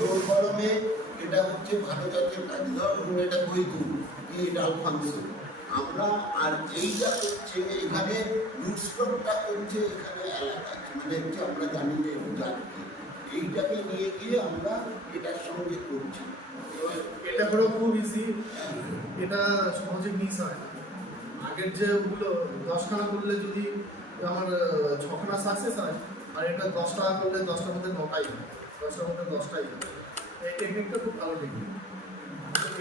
জোর গরমে এটা হচ্ছে ভালো জাতের কাজ, ধরুন এটা বৈতু কি এটা আলফানসো আমরা, আর এইটা হচ্ছে এখানে রুটস্টকটা করছে এখানে এলাকা মানে হচ্ছে আমরা জানি যে জাতি, এইটাকে নিয়ে গিয়ে আমরা এটার সঙ্গে করছি। এটা করেও খুব ইজি, এটা সহজে মিস হয় না। আগের যে ওগুলো 10খানা করলে যদি আমার 6খানা সাকসেস হয়, আর এটা 10 টাকা করলে 10টার মধ্যে 9টাই হয়, 10টার মধ্যে 10টাই হয়। এই টেকনিকটা খুব ভালো টেকনিক।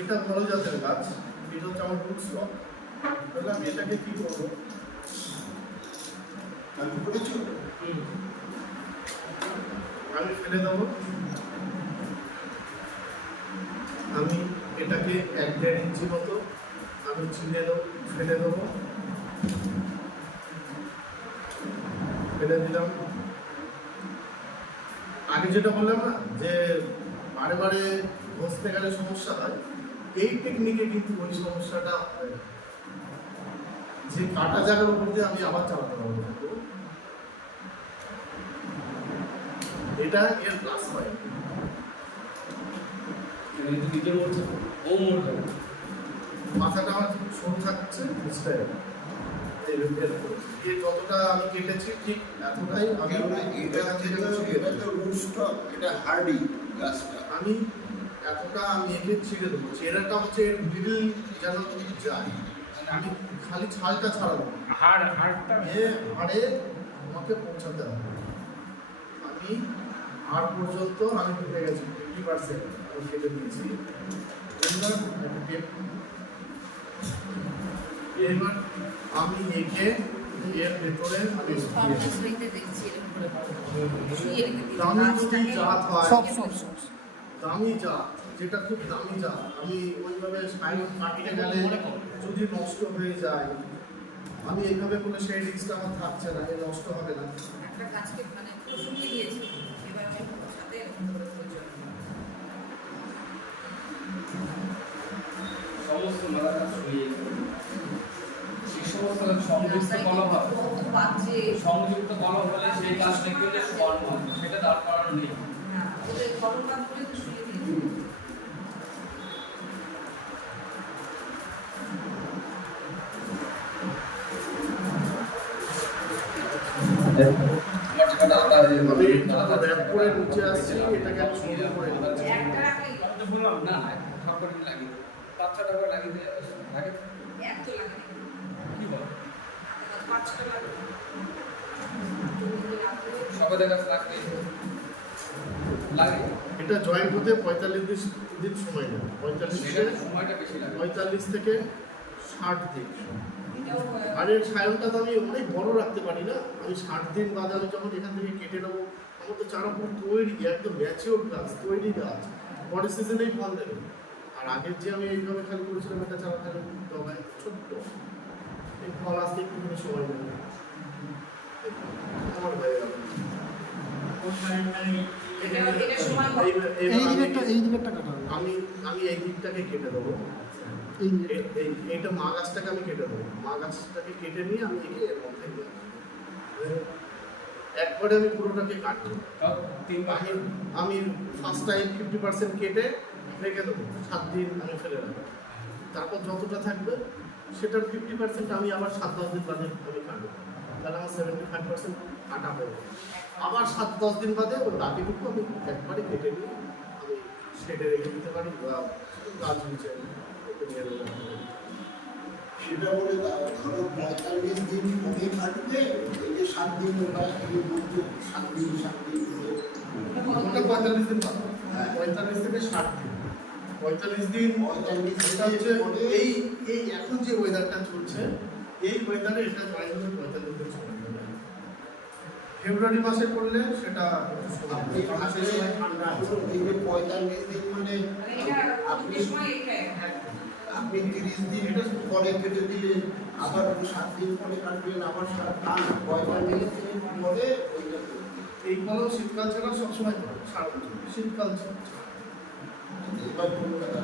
এটা ভালো জাতের গাছ, এটা হচ্ছে আমার রুট স্টক। তাহলে আমি এটাকে কী করবো, আমি করেছি আমি ফেলে দেবো। আমি এটাকে 1-1.5 ইঞ্চি মতো আমি ছিঁড়ে দেবো, ফেলে দেবো, ফেলে দিলাম। আগে যেটা বললাম না যে বারে বারে ঘষতে গেলে সমস্যা হয়, এই টেকনিকে কিন্তু ওই সমস্যাটা হয় না। যে কাটা জায়গার উপর দিয়ে আমি আবার চালাতে পারবো, এটা এর প্লাস পয়েন্ট। মাথাটা আমার সরু থাকছে, যতটা আমি কেটেছি ঠিক এতটাই আমি এটা তো রুটস্টক, এটা হার্ডি গাছটা, আমি এতটা আমি একে ছিঁড়ে দেবো। চেরাটা হচ্ছে এর মিডল যেন যায়, আমি খালি ছালটা ছাড়াবো, হাড়টা হাড়ে আমাকে পৌঁছাতে হবে। আমি হাড় পর্যন্ত আমি ঢুকে গেছি 50% আমি কেটে দিয়েছি। এবার আমি একে এর ভেতরে দামি জাত হয়, দামি জাত যেটা খুব দামি জাত, আমি ওইভাবে কাটতে গেলে যদি নষ্ট হয়ে যায়, আমি এইভাবে করলে সেই রিস্কটা আমার থাকছে না, এ নষ্ট হবে না। একটা গাছকে মানে শুকিয়ে দিয়েছি, এবার আমি সাথে সমস্ত মেলা গাছ শুকিয়ে সংযুক্ত কলম হবে, সংযুক্ত কলম হলে সেই গাছটা কি হলে সমান হবে, সেটা তার কারণ নেই। ওদের কলম গাছগুলো তো শুকিয়ে দিয়েছি। নিচে আসছি, এটাকে আমি সুন্দর করে একটা রাখলেই না ঠাকুর লাগিয়ে পাঁচটা টাকা লাগিয়ে লাগে এক তো লাগে কি বল 5টা লাগে সবাই গাছ লাগবে লাগে। এটা জয়েন্ট হতে 45 দিন সময় নেয়, 45 সময়টা বেশি লাগে, 45 থেকে 60 দিন। এটাও আর এর সায়নটা তো আমি অনেক বড় রাখতে পারি না, আমি 60 দিন বাদে আমি যখন এখান থেকে কেটে নেবো, আমার তো চারা পুরো তৈরি, একদম ম্যাচিওর গাছ, তৈরি গাছ, পরের সিজনেই ফল দেবে। আর আগের যে আমি এইভাবে খালি করেছিলাম, একটা চারা খালি ডগায় ছোট্ট, এই ফল আসতে একটুখানি সময় নেবে আমার হয়ে গেল। আমি এই দিকটাকে কেটে দেবো, এইটা মা গাছটাকে আমি কেটে দেবো, মা গাছটাকে কেটে নিয়ে আমি একে এর মধ্যে নিয়ে একবারে আমি পুরোটাকে কাটবো। আমি ফার্স্ট টাইম 50% কেটে রেখে দেবো, 7 দিন আমি ফেলে রাখবো। তারপর যতটা থাকবে সেটার 50% আমি আবার 7-10 দিন বাদে আমি কাটবো, তাহলে আমার 75% কাটা হয়ে যাবে। আবার 7-10 দিন বাদে ওই বাকিটুকু আমি একবারে কেটে নিয়ে আমি শেডে রেখে দিতে পারি বা গাছ নিচে সেটা বলে ধরো 45 দিন পরে কাটবে, এই যে 7 দিন বা 7 দিন ওটা 45 দিন পাবো, 45 থেকে 60 দিন, 45 দিন এটা হচ্ছে এই এই এখন যে ওয়েদারটা চলছে, এই ওয়েদারে এটা জয়েন হতে 45 দিন সময় লাগবে। ফেব্রুয়ারি মাসে করলে সেটা আপনি ঠান্ডা এই যে 45 দিন মানে আপনি সময় এইটা আপনি 30 দিন পরে কেটে দিলেন, আবার 7 দিন পরে কাটবেন, আবার 45 দিন পরে ওইটা এই ফলন শীতকাল ছাড়া সবসময় করে, সারা বছর শীতকাল ছাড়া। এবার কলকাতা